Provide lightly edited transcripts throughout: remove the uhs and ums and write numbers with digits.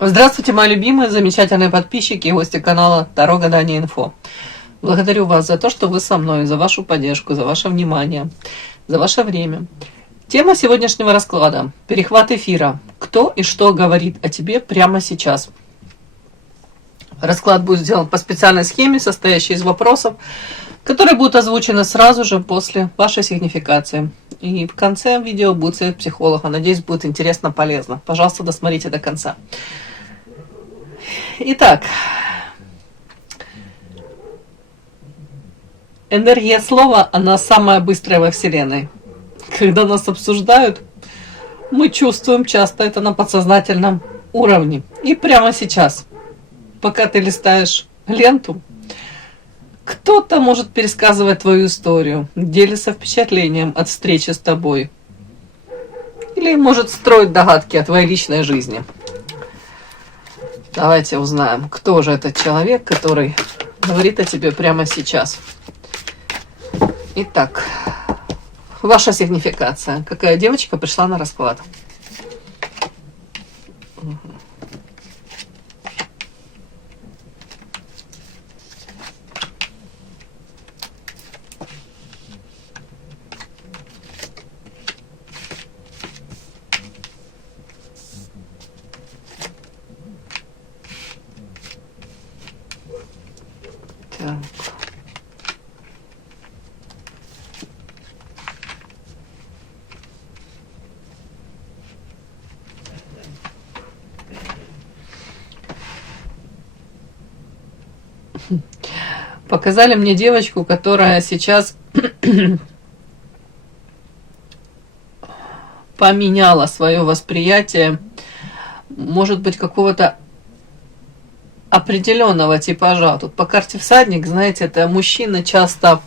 Здравствуйте, мои любимые, замечательные подписчики и гости канала Таро Гадание Инфо. Благодарю вас за то, что вы со мной, за вашу поддержку, за ваше внимание, за ваше время. Тема сегодняшнего расклада – перехват эфира. Кто и что говорит о тебе прямо сейчас? Расклад будет сделан по специальной схеме, состоящей из вопросов, которые будут озвучены сразу же после вашей сигнификации. И в конце видео будет совет психолога. Надеюсь, будет интересно, полезно. Пожалуйста, досмотрите до конца. Итак, энергия слова, она самая быстрая во Вселенной. Когда нас обсуждают, мы чувствуем часто это на подсознательном уровне. И прямо сейчас, пока ты листаешь ленту, кто-то может пересказывать твою историю, делиться впечатлением от встречи с тобой. Или может строить догадки о твоей личной жизни. Давайте узнаем, кто же этот человек, который говорит о тебе прямо сейчас. Итак, ваша сигнификация. Какая девочка пришла на расклад? Так. Показали мне девочку, которая сейчас поменяла свое восприятие, может быть, какого-то определенного типажа. Тут по карте всадник, знаете, это мужчина часто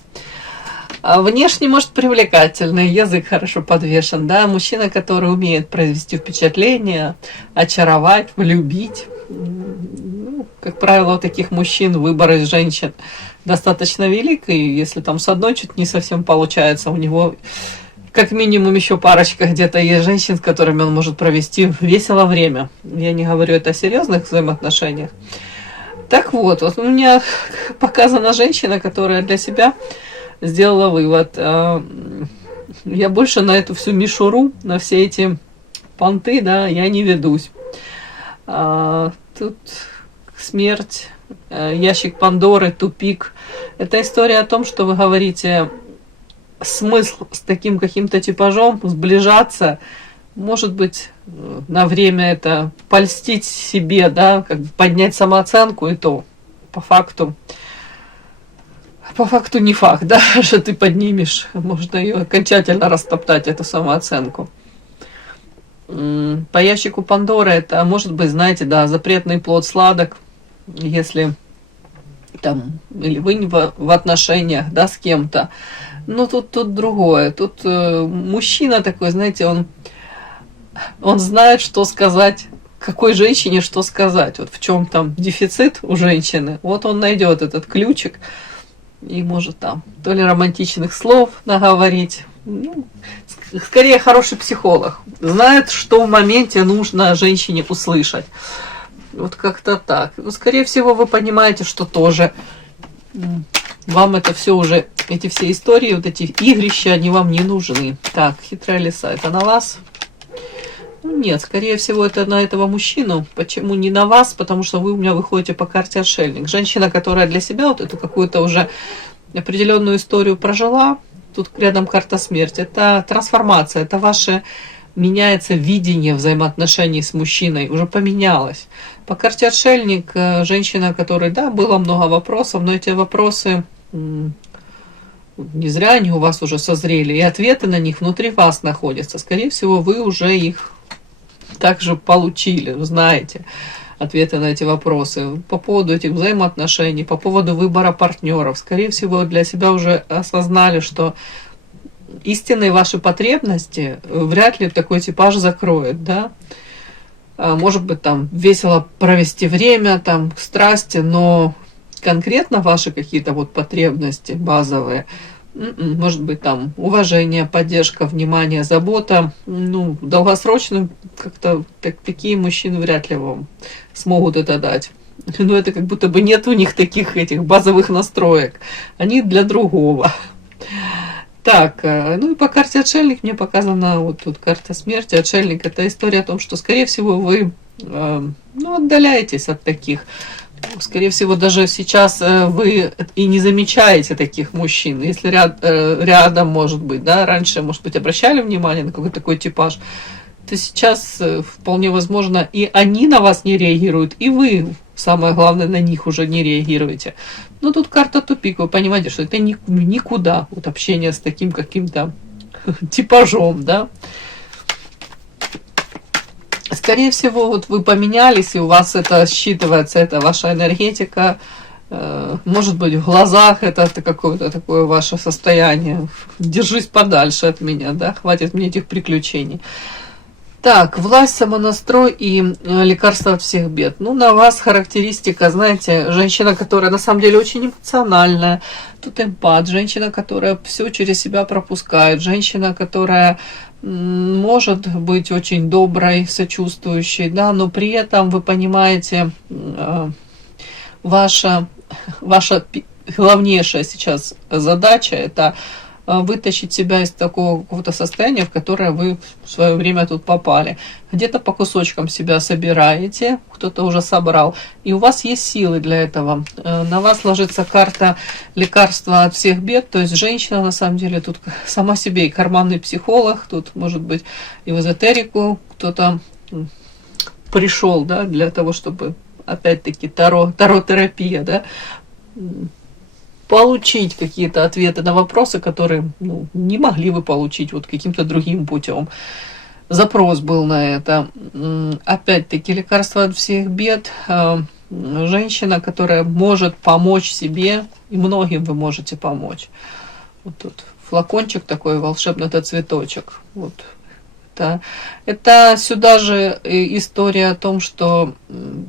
внешне, может, привлекательный, язык хорошо подвешен, да, мужчина, который умеет произвести впечатление, очаровать, влюбить. Ну, как правило, у таких мужчин выбор из женщин достаточно велик, и если там с одной чуть не совсем получается, у него как минимум еще парочка где-то есть женщин, с которыми он может провести весело время. Я не говорю это о серьезных взаимоотношениях. Так вот, вот у меня показана женщина, которая для себя сделала вывод. Я больше на эту всю мишуру, на все эти понты, да, я не ведусь. Тут смерть, ящик Пандоры, тупик. Это история о том, что вы говорите, смысл с таким каким-то типажом сближаться, может быть, на время это польстить себе, да, как бы поднять самооценку, и то по факту не факт, да, что ты поднимешь, можно ее окончательно растоптать, эту самооценку. По ящику Пандоры это может быть, знаете, да, запретный плод сладок, если там, или вы не в отношениях, да, с кем-то. Но тут другое. Тут мужчина такой, знаете, он знает, что сказать, какой женщине что сказать. Вот в чем там дефицит у женщины, вот он найдет этот ключик и может там то ли романтичных слов наговорить. Ну, скорее хороший психолог. Знает, что в моменте нужно женщине услышать. Вот как-то так. Ну, скорее всего, вы понимаете, что тоже вам это все уже, эти все истории, вот эти игрища, они вам не нужны. Так, хитрая лиса, это на вас? Ну, нет, скорее всего, это на этого мужчину. Почему не на вас? Потому что вы у меня выходите по карте отшельник. Женщина, которая для себя вот эту какую-то уже определенную историю прожила, тут рядом карта смерти. Это трансформация, это ваше меняется видение взаимоотношений с мужчиной, уже поменялось. По карте отшельник, женщина, которой, да, было много вопросов, но эти вопросы не зря они у вас уже созрели, и ответы на них внутри вас находятся. Скорее всего, вы уже их также получили, знаете ответы на эти вопросы. По поводу этих взаимоотношений, по поводу выбора партнеров. Скорее всего, для себя уже осознали, что истинные ваши потребности вряд ли такой типаж закроет, да. Может быть, там весело провести время, там страсти, но конкретно ваши какие-то вот потребности базовые, может быть, там уважение, поддержка, внимание, забота, ну, в долгосрочном как-то такие мужчины вряд ли вам смогут это дать. Но это как будто бы нет у них таких этих базовых настроек. Они для другого. Так, ну и по карте отшельник мне показана вот тут карта смерти. Отшельник — это история о том, что, скорее всего, вы ну, отдаляетесь от таких. Скорее всего, даже сейчас вы и не замечаете таких мужчин. Если рядом, может быть, да, раньше, может быть, обращали внимание на какой-то такой типаж, то сейчас вполне возможно и они на вас не реагируют, и вы, самое главное, на них уже не реагируете. Но тут карта тупик, вы понимаете, что это никуда, вот общение с таким каким-то типажом, да. Скорее всего, вот вы поменялись, и у вас это считывается, это ваша энергетика, может быть, в глазах это какое-то такое ваше состояние. Держись подальше от меня, да, хватит мне этих приключений. Так, власть, самонастрой и лекарство от всех бед. Ну, на вас характеристика, знаете, женщина, которая на самом деле очень эмоциональная, тут эмпат, женщина, которая все через себя пропускает, женщина, которая может быть очень доброй, сочувствующей, да, но при этом вы понимаете, ваша главнейшая сейчас задача — это вытащить себя из такого какого-то состояния, в которое вы в свое время тут попали. Где-то по кусочкам себя собираете, кто-то уже собрал, и у вас есть силы для этого. На вас ложится карта лекарства от всех бед, то есть женщина, на самом деле, тут сама себе и карманный психолог, тут, может быть, и в эзотерику кто-то пришел, да, для того, чтобы, опять-таки, таротерапия, да, получить какие-то ответы на вопросы, которые не могли вы получить вот каким-то другим путем. Запрос был на это. Опять-таки, лекарство от всех бед. Женщина, которая может помочь себе, и многим вы можете помочь. Вот тут флакончик такой волшебный, это цветочек. Вот. Это сюда же история о том, что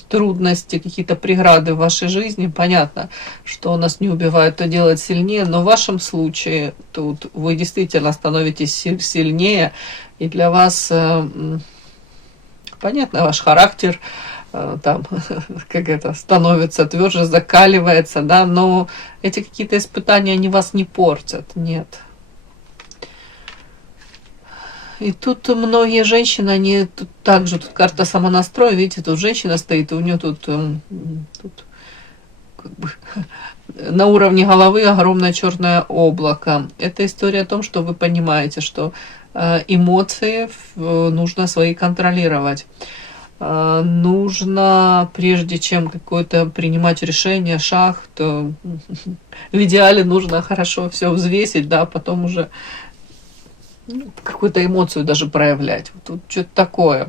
трудности, какие-то преграды в вашей жизни, понятно, что нас не убивает, то делает сильнее, но в вашем случае тут вы действительно становитесь сильнее, и для вас, понятно, ваш характер там, как это, становится тверже, закаливается, да, но эти какие-то испытания, они вас не портят, нет. И тут многие женщины, они тут также, тут карта самонастроя, видите, тут женщина стоит, и у нее тут как бы, на уровне головы огромное черное облако. Это история о том, что вы понимаете, что эмоции нужно свои контролировать. Нужно, прежде чем какое-то принимать решение, шаг, то в идеале нужно хорошо все взвесить, да, потом уже какую-то эмоцию даже проявлять. Тут что-то такое.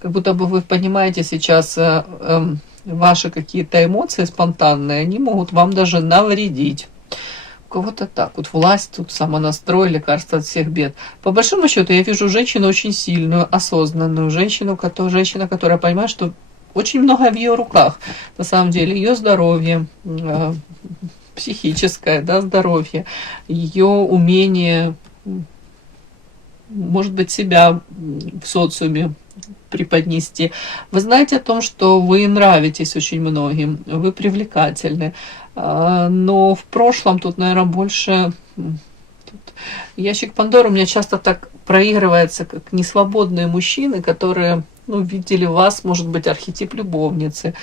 Как будто бы вы понимаете сейчас, ваши какие-то эмоции спонтанные, они могут вам даже навредить. У кого-то так. Вот власть, тут самонастрой, лекарство от всех бед. По большому счету я вижу женщину очень сильную, осознанную, женщина, которая понимает, что очень многое в ее руках. На самом деле ее здоровье, психическое, да, здоровье, ее умение, может быть, себя в социуме преподнести. Вы знаете о том, что вы нравитесь очень многим, вы привлекательны, но в прошлом тут, наверное, больше... Ящик Пандоры у меня часто так проигрывается, как несвободные мужчины, которые, видели в вас, может быть, архетип любовницы,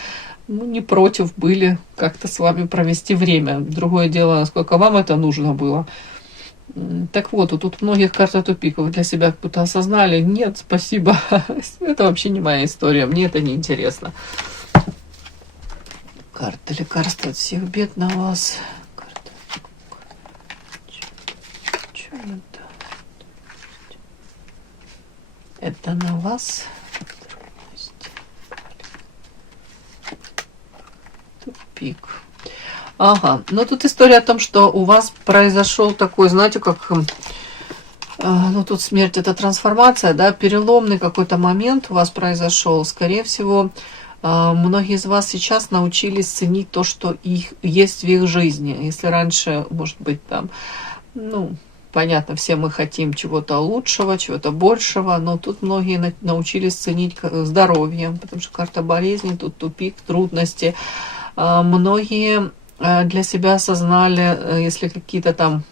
не против были как-то с вами провести время. Другое дело, насколько вам это нужно было. Так вот, тут многих карта тупик. Вы для себя как-то осознали: нет, спасибо, это вообще не моя история, мне это не интересно. Карта лекарства от всех бед на вас. Карта. Что это? Это на вас. Тупик. Ага, но тут история о том, что у вас произошел такой, знаете, как, тут смерть — это трансформация, да, переломный какой-то момент у вас произошел. Скорее всего, многие из вас сейчас научились ценить то, что есть в их жизни. Если раньше, может быть, там, понятно, все мы хотим чего-то лучшего, чего-то большего, но тут многие научились ценить здоровье, потому что карта болезни, тут тупик, трудности. Многие для себя осознали, если какие-то там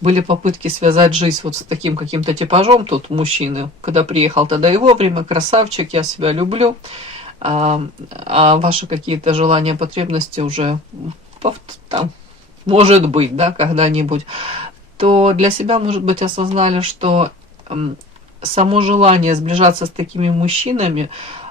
были попытки связать жизнь вот с таким каким-то типажом, тут мужчины, когда приехал, тогда и вовремя, красавчик, я себя люблю, а ваши какие-то желания, потребности уже там, может быть, да, когда-нибудь, то для себя, может быть, осознали, что само желание сближаться с такими мужчинами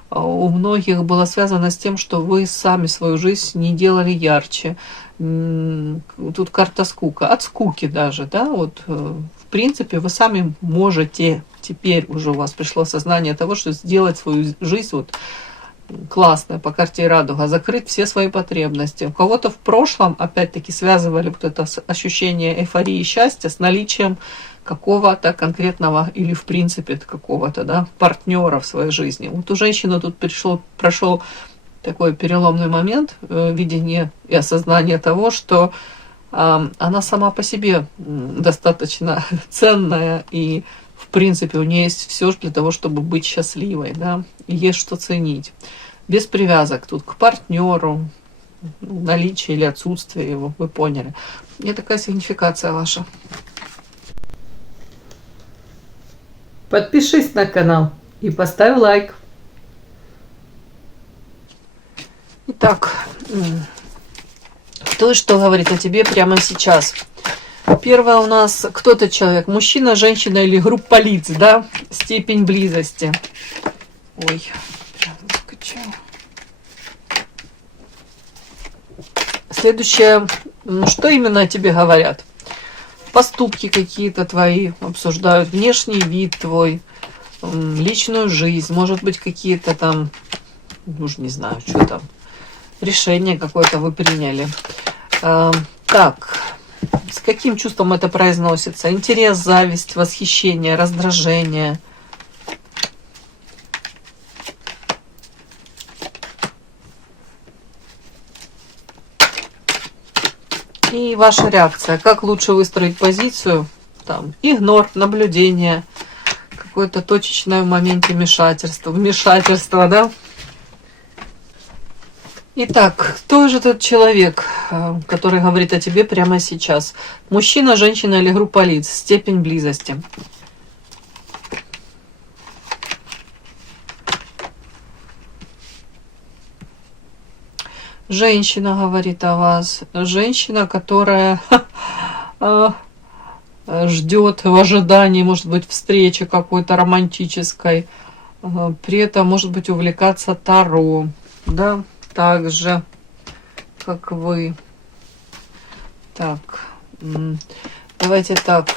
у многих было связано с тем, что вы сами свою жизнь не делали ярче. Тут карта скука, от скуки даже, да, вот в принципе вы сами можете, теперь уже у вас пришло сознание того, что сделать свою жизнь вот классная по карте радуга, закрыть все свои потребности. У кого-то в прошлом, опять-таки, связывали вот это ощущение эйфории и счастья с наличием какого-то конкретного или в принципе какого-то, да, партнера в своей жизни. Вот у женщины тут прошел такой переломный момент видения и осознания того, что она сама по себе достаточно ценная, и в принципе у нее есть все для того, чтобы быть счастливой, да, и есть что ценить. Без привязок тут к партнеру, наличие или отсутствие его, вы поняли. Мне такая сигнификация ваша. Подпишись на канал и поставь лайк. Итак, кто и что говорит о тебе прямо сейчас? Первое у нас кто-то человек, мужчина, женщина или группа лиц, да, степень близости. Ой, прям скачал. Следующее, что именно о тебе говорят? Поступки какие-то твои обсуждают, внешний вид твой, личную жизнь, может быть, какие-то там, уже не знаю, что там, решение какое-то вы приняли. Так, с каким чувством это произносится? Интерес, зависть, восхищение, раздражение. И ваша реакция. Как лучше выстроить позицию? Там, игнор, наблюдение, какое-то точечное в моменте вмешательство, да? Итак, кто же этот человек, который говорит о тебе прямо сейчас? Мужчина, женщина или группа лиц? Степень близости. Женщина говорит о вас. Женщина, которая ждет в ожидании, может быть, встречи какой-то романтической. При этом, может быть, увлекаться Таро. Да, так же, как вы. Так, давайте так.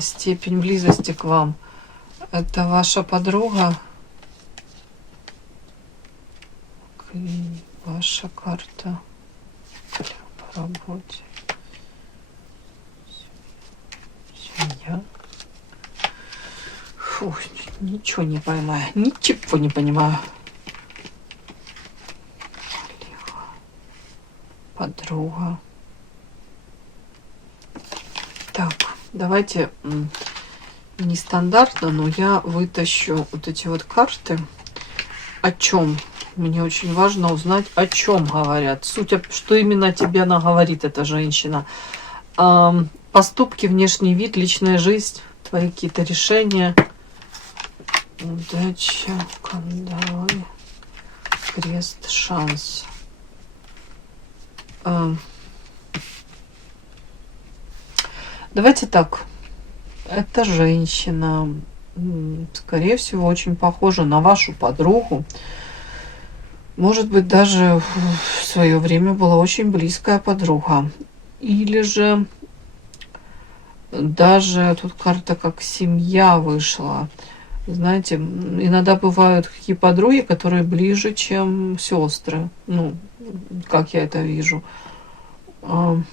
Степень близости к вам. Это ваша подруга? Ваша карта по работе. Семья. Фу, ничего не понимаю. Ничего не понимаю. Подруга. Так, давайте нестандартно, но я вытащу вот эти вот карты. О чем? Мне очень важно узнать, о чем говорят. Суть, что именно тебе она говорит, эта женщина. Поступки, внешний вид, личная жизнь, твои какие-то решения. Удача, кандалы, крест, шанс. Давайте так. Эта женщина, скорее всего, очень похожа на вашу подругу. Может быть, даже в свое время была очень близкая подруга. Или же даже тут карта как семья вышла. Знаете, иногда бывают какие подруги, которые ближе, чем сестры. Ну, как я это вижу. Угу.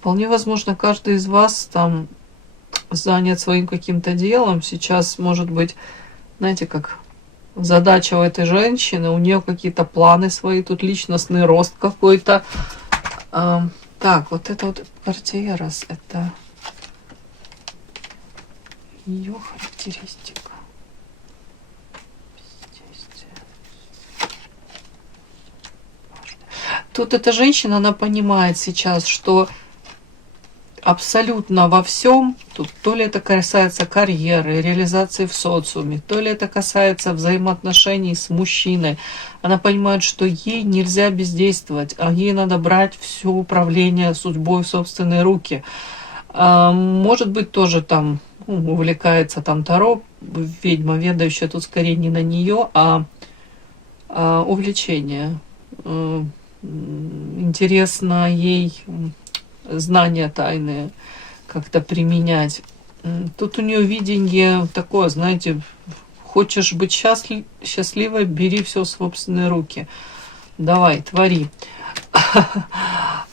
Вполне возможно, каждый из вас там занят своим каким-то делом. Сейчас, может быть, знаете, как задача у этой женщины, у нее какие-то планы свои, тут личностный рост какой-то. Так, вот это вот Квартирас, это ее характеристика. Тут эта женщина, она понимает сейчас, что абсолютно во всем, тут то ли это касается карьеры, реализации в социуме, то ли это касается взаимоотношений с мужчиной. Она понимает, что ей нельзя бездействовать, а ей надо брать все управление судьбой в собственные руки. Может быть, тоже там увлекается там Таро, ведьма ведающая, тут скорее не на нее, а увлечение. Интересно ей знания тайные как-то применять. Тут у нее видение такое, знаете, хочешь быть счастливой, бери все в собственные руки. Давай, твори.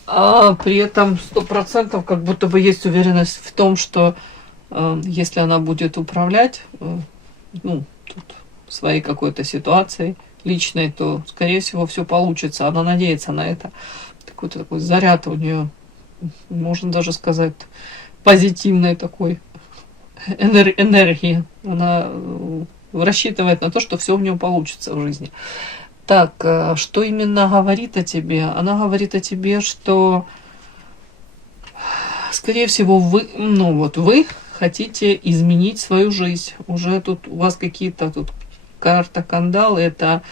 А при этом 100% как будто бы есть уверенность в том, что если она будет управлять, ну, тут своей какой-то ситуацией личной, то, скорее всего, все получится. Она надеется на это. Такой заряд у нее, можно даже сказать, позитивной такой энергии. Она рассчитывает на то, что все у нее получится в жизни. Так, что именно говорит о тебе? Она говорит о тебе, что, скорее всего, вы хотите изменить свою жизнь. Уже тут у вас какие-то тут карта кандалы, это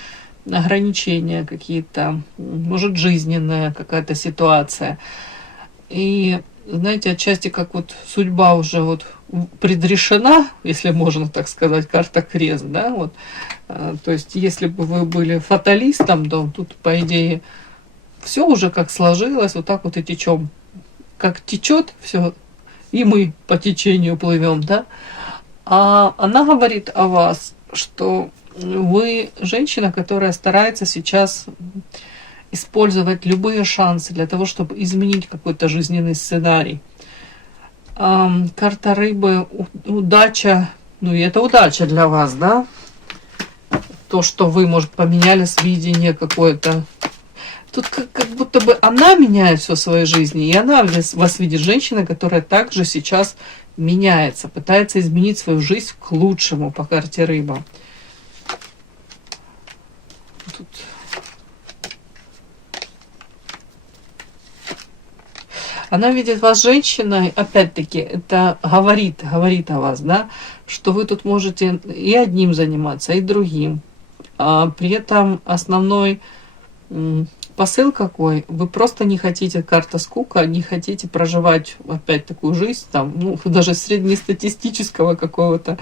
ограничения какие-то, может, жизненная какая-то ситуация. И, знаете, отчасти как вот судьба уже вот предрешена, если можно так сказать, карта крест, да, вот. То есть, если бы вы были фаталистом, то тут, по идее, все уже как сложилось, вот так вот и течем. Как течет все, и мы по течению плывем, да. А она говорит о вас, что вы женщина, которая старается сейчас использовать любые шансы для того, чтобы изменить какой-то жизненный сценарий. Карта рыбы, удача, ну и это удача для вас, да? То, что вы, может, поменяли видение какое-то. Тут как будто бы она меняет все в своей жизни, и она вас видит женщина, которая также сейчас меняется, пытается изменить свою жизнь к лучшему по карте рыба. Тут она видит вас женщиной, опять-таки, это говорит о вас, да, что вы тут можете и одним заниматься, и другим. А при этом основной посыл какой? Вы просто не хотите, карта скука, не хотите проживать опять такую жизнь, там, ну, даже среднестатистического какого-то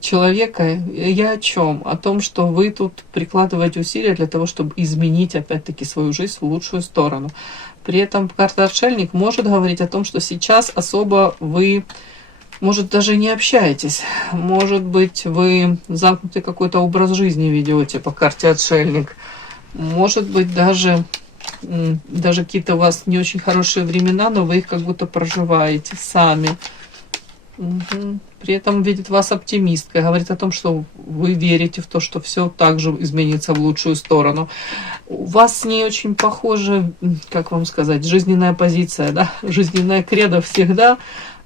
человека. Я о чем? О том, что вы тут прикладываете усилия для того, чтобы изменить опять-таки свою жизнь в лучшую сторону. При этом карта отшельник может говорить о том, что сейчас особо вы, может, даже не общаетесь. Может быть, вы замкнутый какой-то образ жизни ведете по карте отшельник. Может быть, даже какие-то у вас не очень хорошие времена, но вы их как будто проживаете сами. Угу. При этом видит вас оптимисткой, говорит о том, что вы верите в то, что все также изменится в лучшую сторону. У вас с ней очень похожа, как вам сказать, жизненная позиция, да, жизненная кредо всегда.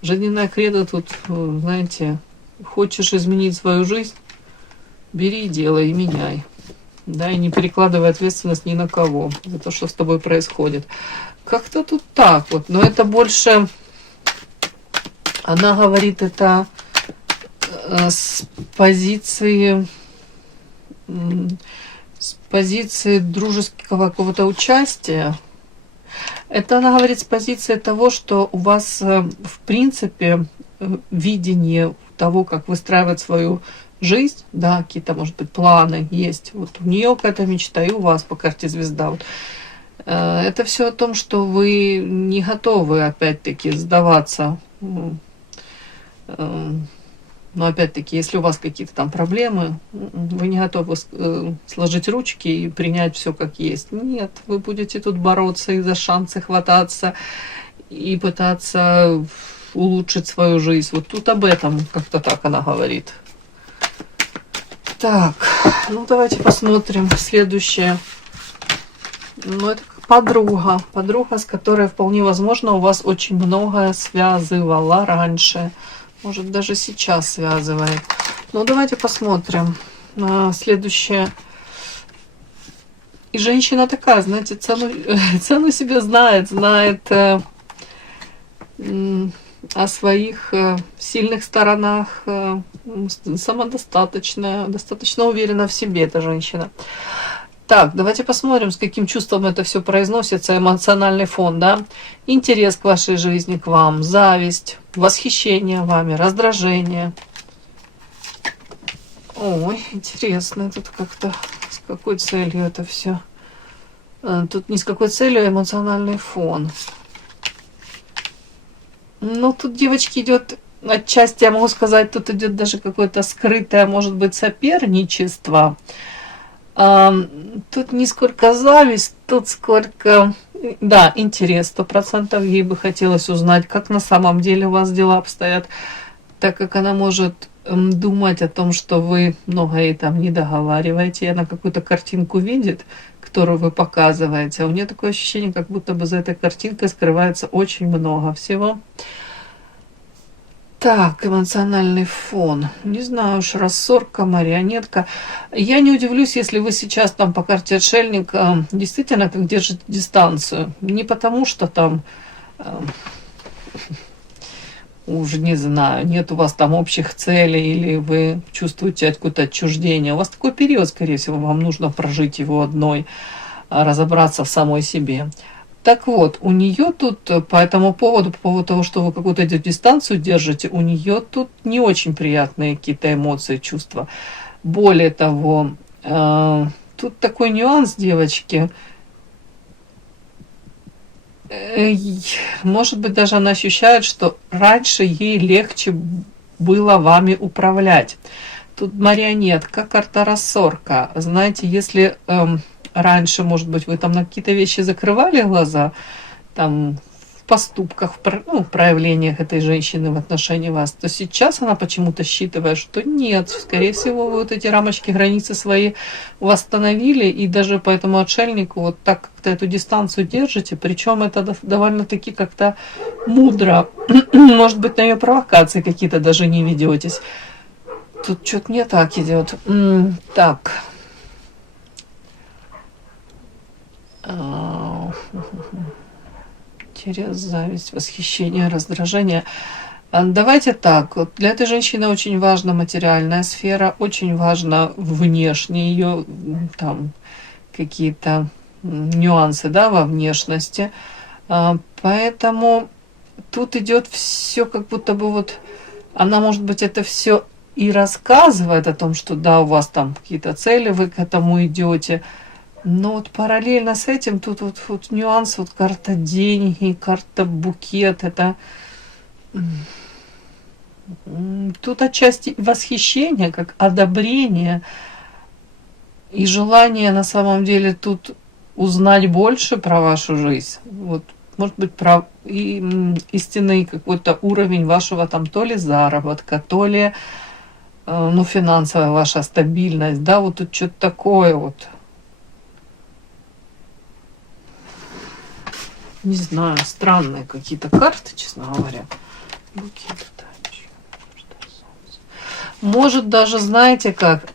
Жизненная кредо тут, знаете, хочешь изменить свою жизнь, бери, делай и меняй. Да, и не перекладывай ответственность ни на кого за то, что с тобой происходит. Как-то тут так вот, но это больше, она говорит это с позиции дружеского какого-то участия. Это она говорит с позиции того, что у вас, в принципе, видение того, как выстраивать свою жизнь, да, какие-то, может быть, планы есть. Вот у нее какая-то мечта, и у вас по карте звезда. Вот. Это все о том, что вы не готовы, опять-таки, сдаваться. Но опять-таки, если у вас какие-то там проблемы, вы не готовы сложить ручки и принять все как есть. Нет, вы будете тут бороться и за шансы хвататься, и пытаться улучшить свою жизнь. Вот тут об этом как-то так она говорит. Так, ну давайте посмотрим следующее. Ну, это подруга, с которой вполне возможно у вас очень многое связывало раньше, может даже сейчас связывает. Ну давайте посмотрим. Следующее. И женщина такая, знаете, цену себе знает о своих сильных сторонах, самодостаточная, достаточно уверена в себе эта женщина. Так, давайте посмотрим, с каким чувством это все произносится, эмоциональный фон, да. Интерес к вашей жизни, к вам, зависть, восхищение вами, раздражение. Ой, интересно, тут как-то с какой целью это все. Тут не с какой целью, а эмоциональный фон. Ну, тут, девочки, идет отчасти, я могу сказать, тут идет даже какое-то скрытое, может быть, соперничество. Тут не сколько зависть, тут сколько, да, интерес, 100%. Ей бы хотелось узнать, как на самом деле у вас дела обстоят, так как она может думать о том, что вы много ей там не договариваете, и она какую-то картинку видит, которую вы показываете, а у нее такое ощущение, как будто бы за этой картинкой скрывается очень много всего. Так, эмоциональный фон. Не знаю уж, рассорка, марионетка. Я не удивлюсь, если вы сейчас там по карте отшельник действительно как держите дистанцию. Не потому, что там, уже не знаю, нет у вас там общих целей, или вы чувствуете какое-то отчуждение. У вас такой период, скорее всего, вам нужно прожить его одной, разобраться в самой себе. Так вот, у нее тут по этому поводу, по поводу того, что вы какую-то дистанцию держите, у нее тут не очень приятные какие-то эмоции, чувства. Более того, тут такой нюанс, девочки. Может быть, даже она ощущает, что раньше ей легче было вами управлять. Тут марионетка, карта рассорка. Знаете, если раньше, может быть, вы там на какие-то вещи закрывали глаза, там в поступках, в проявлениях этой женщины в отношении вас, то сейчас она почему-то считывает, что нет, скорее всего, вы вот эти рамочки, границы свои восстановили, и даже по этому отшельнику вот так как-то эту дистанцию держите, причем это довольно-таки как-то мудро, может быть, на ее провокации какие-то даже не ведетесь. Тут что-то не так идет. Так. Интерес, зависть, восхищение, раздражение. Давайте так. Вот для этой женщины очень важна материальная сфера, очень важно внешне ее там какие-то нюансы, да, во внешности. Поэтому тут идет все как будто бы вот она, может быть, это все и рассказывает о том, что да, у вас там какие-то цели, вы к этому идете. Но вот параллельно с этим тут вот нюанс, вот карта деньги, карта букет, это тут отчасти восхищение, как одобрение и желание на самом деле тут узнать больше про вашу жизнь. Вот, может быть, про истинный какой-то уровень вашего там то ли заработка, то ли финансовая ваша стабильность, да, вот тут что-то такое вот. Не знаю, странные какие-то карты, честно говоря. Может, даже, знаете как,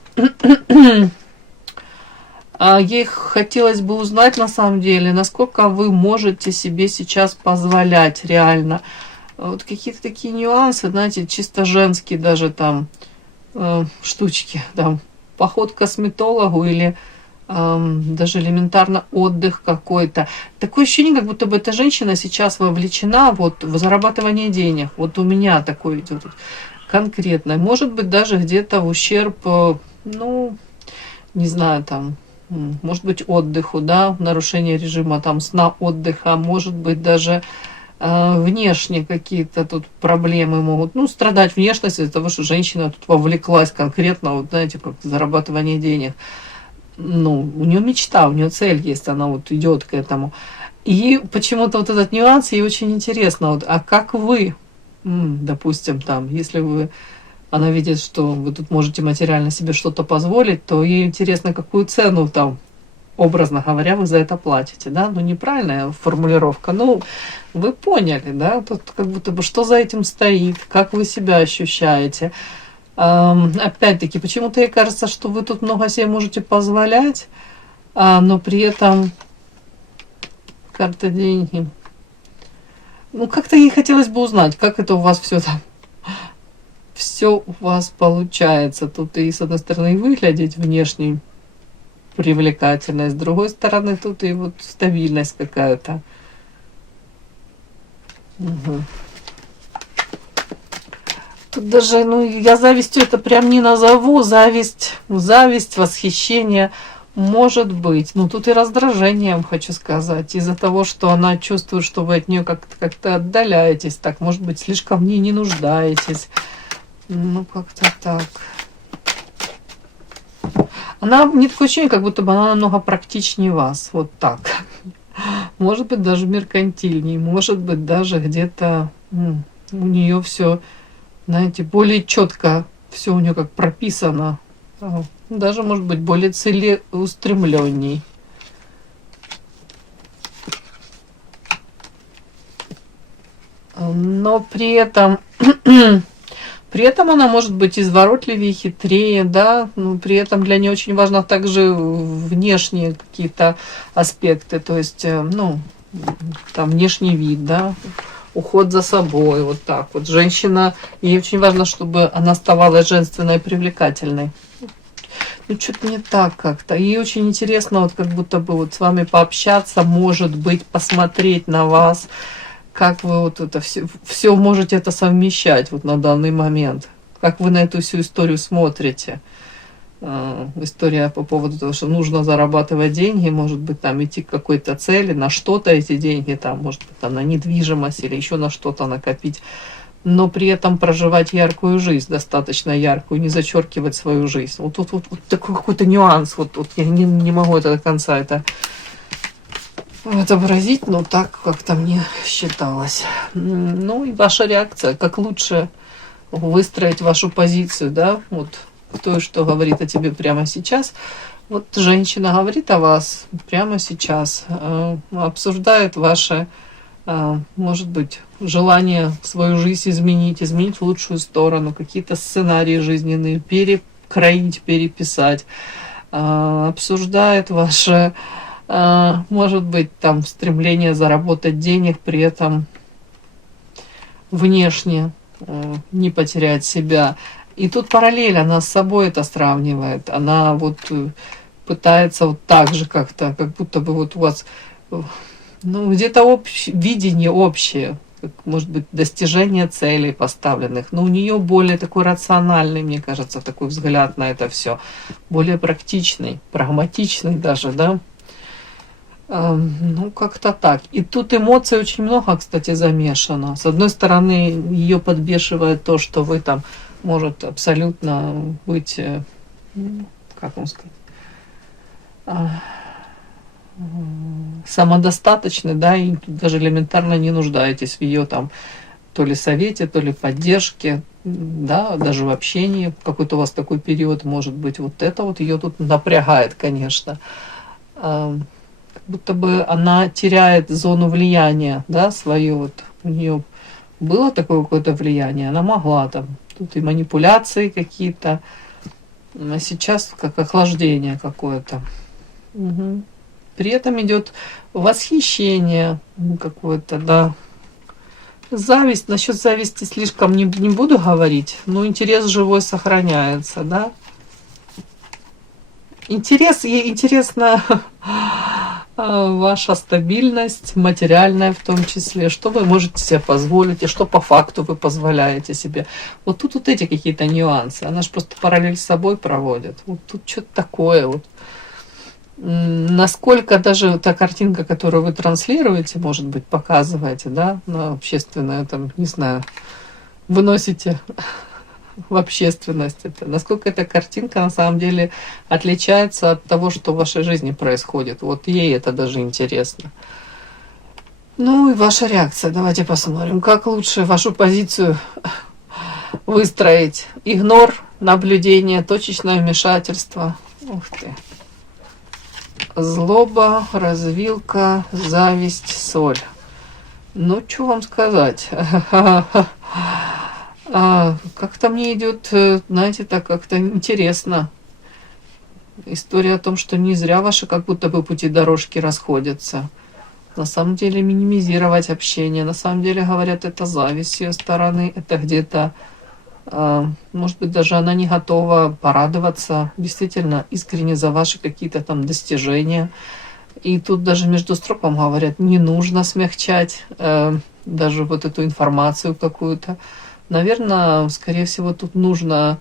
ей хотелось бы узнать, на самом деле, насколько вы можете себе сейчас позволять реально. Вот какие-то такие нюансы, знаете, чисто женские даже там штучки, там, поход к косметологу или даже элементарно отдых какой-то. Такое ощущение, как будто бы эта женщина сейчас вовлечена вот в зарабатывание денег. Вот у меня такое идет конкретно. Может быть, даже где-то в ущерб, не знаю, там, может быть, отдыху, да, нарушение режима там сна, отдыха, может быть, даже внешне какие-то тут проблемы могут, страдать внешность из-за того, что женщина тут вовлеклась конкретно, вот знаете, как зарабатывание денег. У нее мечта, у нее цель есть, она вот идет к этому. И почему-то вот этот нюанс ей очень интересно. Вот, а как вы, допустим, там, если она видит, что вы тут можете материально себе что-то позволить, то ей интересно, какую цену там образно говоря, вы за это платите, да, ну неправильная формулировка, ну вы поняли, да, тут как будто бы что за этим стоит, как вы себя ощущаете. Опять-таки, почему-то ей кажется, что вы тут много себе можете позволять, но при этом карта деньги. Ну, как-то ей хотелось бы узнать, как это у вас все там, все у вас получается. Тут и, с одной стороны, выглядеть внешне привлекательно, с другой стороны, тут и вот стабильность какая-то. Угу. Тут даже, ну, я завистью это прям не назову, зависть, восхищение, может быть. Ну, тут и раздражением, хочу сказать, из-за того, что она чувствует, что вы от нее как-то отдаляетесь, так, может быть, слишком в ней не нуждаетесь. Ну, как-то так. Она, мне такое ощущение, как будто бы она намного практичнее вас, вот так. Может быть, даже меркантильнее, может быть, даже где-то у нее все, знаете, более четко, все у нее как прописано. Даже, может быть, более целеустремленней. Но при этом она может быть изворотливее, хитрее, да, но при этом для нее очень важно также внешние какие-то аспекты, то есть, ну, там внешний вид, да, уход за собой, вот так вот. Женщина, ей очень важно, чтобы она оставалась женственной и привлекательной. Ну, что-то не так как-то. Ей очень интересно, вот как будто бы вот с вами пообщаться, может быть, посмотреть на вас, как вы вот это все можете это совмещать вот на данный момент. Как вы на эту всю историю смотрите. История по поводу того, что нужно зарабатывать деньги, может быть, там идти к какой-то цели, на что-то эти деньги, там, может быть, там, на недвижимость или еще на что-то накопить, но при этом проживать яркую жизнь, достаточно яркую, не зачеркивать свою жизнь. Вот тут вот такой какой-то нюанс, вот я не могу это до конца отобразить, но так как-то мне считалось. Ну и ваша реакция, как лучше выстроить вашу позицию, да, вот кто и что говорит о тебе прямо сейчас. Вот женщина говорит о вас прямо сейчас, обсуждает ваше, может быть, желание свою жизнь изменить в лучшую сторону, какие-то сценарии жизненные перекроить, переписать, обсуждает ваше, может быть, там стремление заработать денег, при этом внешне не потерять себя. И тут параллель, она с собой это сравнивает. Она вот пытается вот так же как-то, как будто бы вот у вас, ну, где-то видение общее, как, может быть, достижение целей поставленных. Но у нее более такой рациональный, мне кажется, такой взгляд на это все. Более практичный, прагматичный даже, да. Ну, как-то так. И тут эмоций очень много, кстати, замешано. С одной стороны, ее подбешивает то, что вы там может абсолютно быть, как вам сказать, самодостаточны, да, и даже элементарно не нуждаетесь в ее там то ли совете, то ли поддержке, да, даже в общении. Какой-то у вас такой период может быть. Вот это вот ее тут напрягает, конечно. Как будто бы она теряет зону влияния, да, свою вот. У нее было такое какое-то влияние, она могла там, тут и манипуляции какие-то, а сейчас как охлаждение какое-то. Угу. При этом идет восхищение какое-то, да. Зависть, насчет зависти слишком не буду говорить, но интерес живой сохраняется, да. Ей интересно ваша стабильность, материальная в том числе, что вы можете себе позволить и что по факту вы позволяете себе. Вот тут вот эти какие-то нюансы. Она же просто параллель с собой проводит. Вот тут что-то такое вот. Насколько даже та картинка, которую вы транслируете, может быть, показываете, да, на общественное, там, не знаю, выносите в общественность, это, насколько эта картинка на самом деле отличается от того, что в вашей жизни происходит. Вот ей это даже интересно. Ну и ваша реакция. Давайте посмотрим, как лучше вашу позицию выстроить. Игнор, наблюдение, точечное вмешательство. Ух ты. Злоба, развилка, зависть, соль. Ну, что вам сказать? Как-то мне идет, знаете, так как-то интересно. История о том, что не зря ваши как будто бы пути дорожки расходятся. На самом деле минимизировать общение. На самом деле, говорят, это зависть с ее стороны. Это где-то, может быть, даже она не готова порадоваться действительно искренне за ваши какие-то там достижения. И тут даже между строком говорят, не нужно смягчать даже вот эту информацию какую-то. Наверное, скорее всего, тут нужно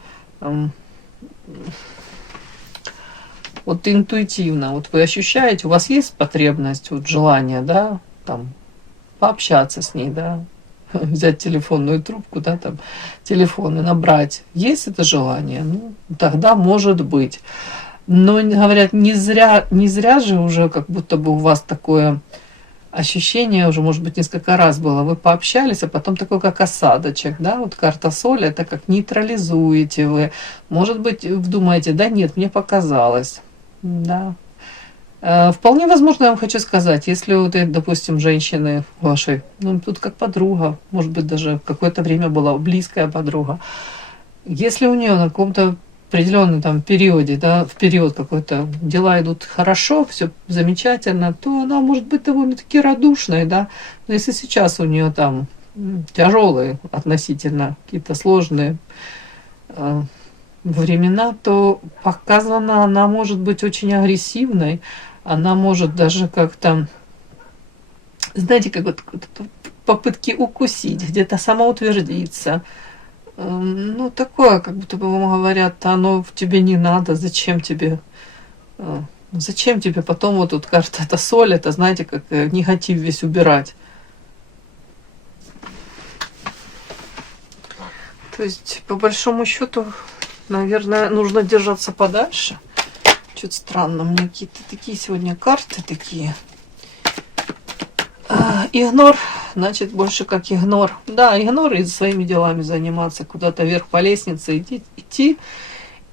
вот интуитивно, вот вы ощущаете, у вас есть потребность, вот желание, да, там, пообщаться с ней, да, взять телефонную трубку, да, там, телефон и набрать. Есть это желание? Ну, тогда может быть. Но, говорят, не зря же уже как будто бы у вас такое ощущение уже, может быть, несколько раз было. Вы пообщались, а потом такой, как осадочек, да, вот карта соли, это как нейтрализуете вы. Может быть, вы думаете, да нет, мне показалось. Да. Вполне возможно, я вам хочу сказать, если вот, допустим, женщины вашей, ну, тут как подруга, может быть, даже какое-то время была близкая подруга, если у нее на каком-то определенном там периоде, да, в период какой-то дела идут хорошо, все замечательно, то она может быть довольно-таки радушной, да. Но если сейчас у нее там тяжелые относительно какие-то сложные времена, то показана она может быть очень агрессивной, она может даже как-то, знаете, как вот попытки укусить, где-то самоутвердиться. Ну, такое, как будто бы вам говорят, оно в тебе не надо, зачем тебе потом вот тут карта, это соль, это, знаете, как негатив весь убирать. То есть, по большому счету, наверное, нужно держаться подальше. Что-то странно, мне какие-то такие сегодня карты такие. Игнор, значит, больше как игнор. Да, игнор и своими делами заниматься, куда-то вверх по лестнице идти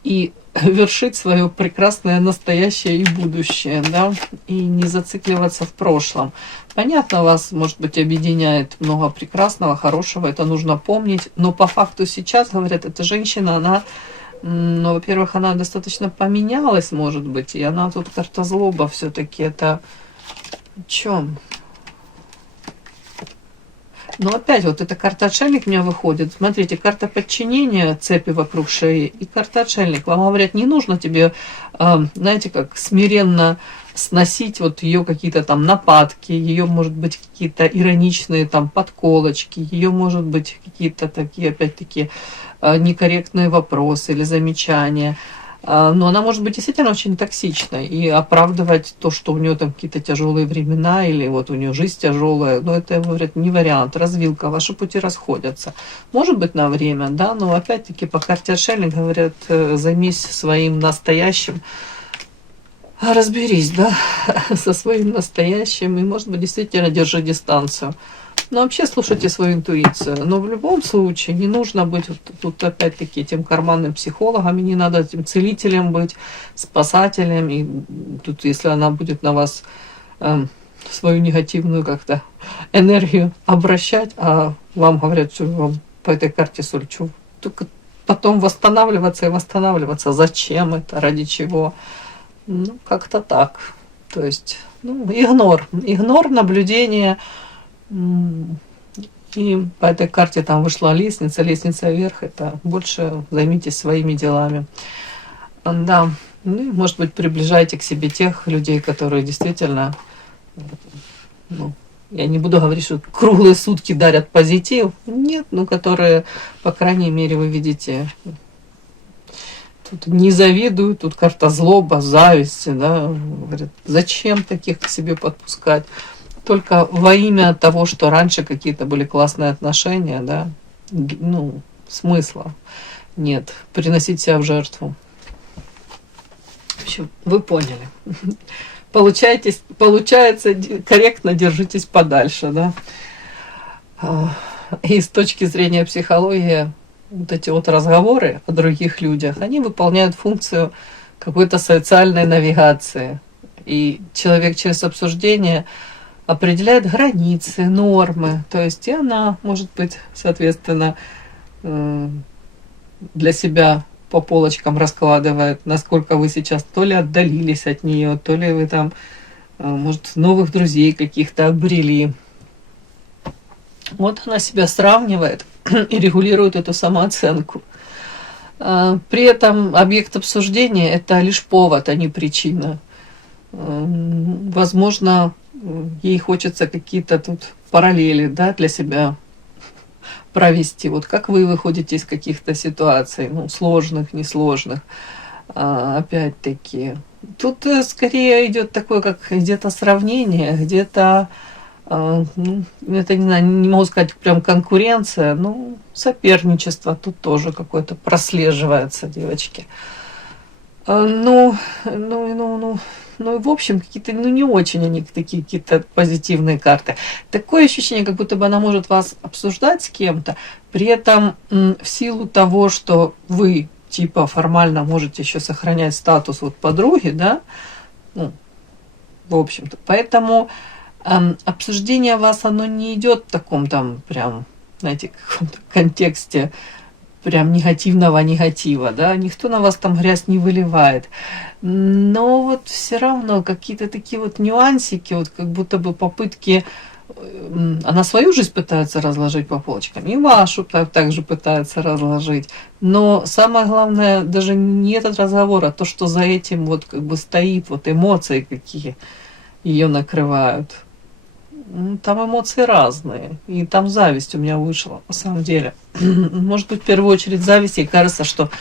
и вершить свое прекрасное настоящее и будущее, да, и не зацикливаться в прошлом. Понятно, вас, может быть, объединяет много прекрасного, хорошего, это нужно помнить, но по факту сейчас, говорят, эта женщина, она, ну, во-первых, она достаточно поменялась, может быть, и она тут карта злоба все-таки, это о чем? Но опять вот эта карта отшельник у меня выходит. Смотрите, карта подчинения, цепи вокруг шеи, и карта отшельник. Вам говорят, не нужно тебе, знаете, как смиренно сносить вот ее какие-то там нападки, ее, может быть, какие-то ироничные там подколочки, ее, может быть, какие-то такие, опять-таки, некорректные вопросы или замечания. Но она может быть действительно очень токсичной и оправдывать то, что у нее там какие-то тяжелые времена или вот у нее жизнь тяжелая, но это, говорят, не вариант, развилка, ваши пути расходятся. Может быть на время, да, но опять-таки по карте отшельник говорят, займись своим настоящим, разберись, да, со своим настоящим и, может быть, действительно держи дистанцию. Но вообще слушайте свою интуицию. Но в любом случае не нужно быть вот, тут опять-таки этим карманным психологом, и не надо этим целителем быть, спасателем. И тут, если она будет на вас свою негативную как-то энергию обращать, а вам говорят, что вам по этой карте соль, что только потом восстанавливаться и восстанавливаться. Зачем это? Ради чего? Ну, как-то так. То есть, ну, игнор наблюдение. И по этой карте там вышла лестница вверх, это больше займитесь своими делами. Да, ну, может быть, приближайте к себе тех людей, которые действительно, ну, я не буду говорить, что круглые сутки дарят позитив, нет, ну, которые, по крайней мере, вы видите, тут не завидуют, тут карта злоба, зависти, да, говорят, зачем таких к себе подпускать? Только во имя того, что раньше какие-то были классные отношения, да, ну, смысла нет. Приносить себя в жертву. В общем, вы поняли. Получается, корректно держитесь подальше, да. И с точки зрения психологии, вот эти вот разговоры о других людях, они выполняют функцию какой-то социальной навигации. И человек через обсуждение определяет границы, нормы. То есть и она, может быть, соответственно, для себя по полочкам раскладывает, насколько вы сейчас то ли отдалились от нее, то ли вы там, может, новых друзей каких-то обрели. Вот она себя сравнивает и регулирует эту самооценку. При этом объект обсуждения – это лишь повод, а не причина. Возможно, ей хочется какие-то тут параллели, да, для себя провести. Вот как вы выходите из каких-то ситуаций, ну, сложных, несложных. Опять-таки, тут скорее идет такое, как где-то сравнение, где-то, ну, это, не знаю, не могу сказать прям конкуренция, но соперничество тут тоже какое-то прослеживается, девочки. Ну, в общем, какие-то, ну, не очень они такие какие-то позитивные карты. Такое ощущение, как будто бы она может вас обсуждать с кем-то, при этом в силу того, что вы, типа, формально можете еще сохранять статус вот подруги, да, ну, в общем-то. Поэтому обсуждение вас, оно не идет в таком там прям, знаете, каком-то контексте прям негативного негатива, да, никто на вас там грязь не выливает. Но вот все равно какие-то такие вот нюансики, вот как будто бы попытки, она свою жизнь пытается разложить по полочкам, и вашу также пытается разложить. Но самое главное даже не этот разговор, а то, что за этим вот как бы стоит, вот эмоции какие ее накрывают. Там эмоции разные, и там зависть у меня вышла, на самом деле. Может быть, в первую очередь зависть, и кажется, что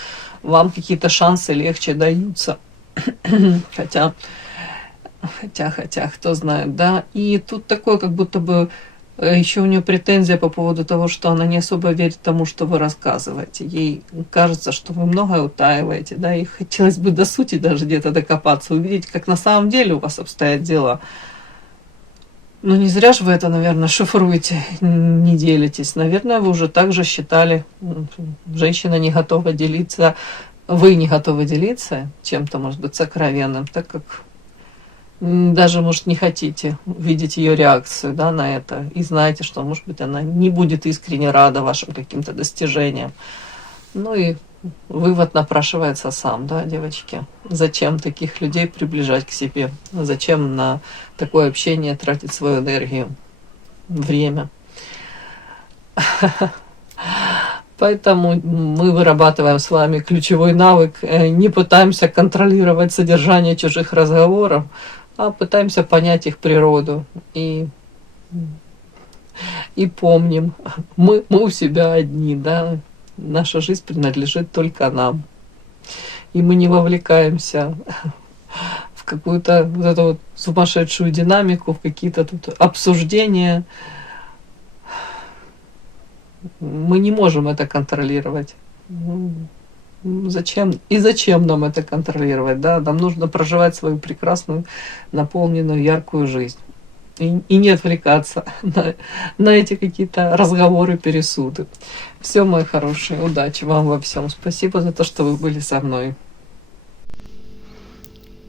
вам какие-то шансы легче даются. Хотя, кто знает, да. И тут такое, как будто бы еще у нее претензия по поводу того, что она не особо верит тому, что вы рассказываете. Ей кажется, что вы многое утаиваете, да, и хотелось бы до сути даже где-то докопаться, увидеть, как на самом деле у вас обстоят дела. Ну, не зря же вы это, наверное, шифруете, не делитесь. Наверное, вы уже так же считали, женщина не готова делиться, вы не готовы делиться чем-то, может быть, сокровенным, так как даже, может, не хотите видеть ее реакцию, да, на это, и знаете, что, может быть, она не будет искренне рада вашим каким-то достижениям. Ну и вывод напрашивается сам, да, девочки. Зачем таких людей приближать к себе? Зачем на такое общение тратить свою энергию, время? Поэтому мы вырабатываем с вами ключевой навык, не пытаемся контролировать содержание чужих разговоров, а пытаемся понять их природу. И помним, мы у себя одни, да, наша жизнь принадлежит только нам. И мы не вовлекаемся в какую-то вот эту вот сумасшедшую динамику, в какие-то тут обсуждения. Мы не можем это контролировать. Зачем? И зачем нам это контролировать? Да? Нам нужно проживать свою прекрасную, наполненную, яркую жизнь. И не отвлекаться на эти какие-то разговоры, пересуды. Все, мои хорошие, удачи вам во всем. Спасибо за то, что вы были со мной.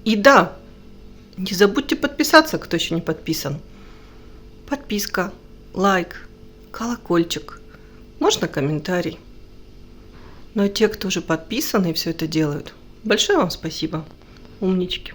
И да, не забудьте подписаться, кто еще не подписан. Подписка, лайк, колокольчик, можно комментарий. Но те, кто уже подписаны и все это делают, большое вам спасибо. Умнички.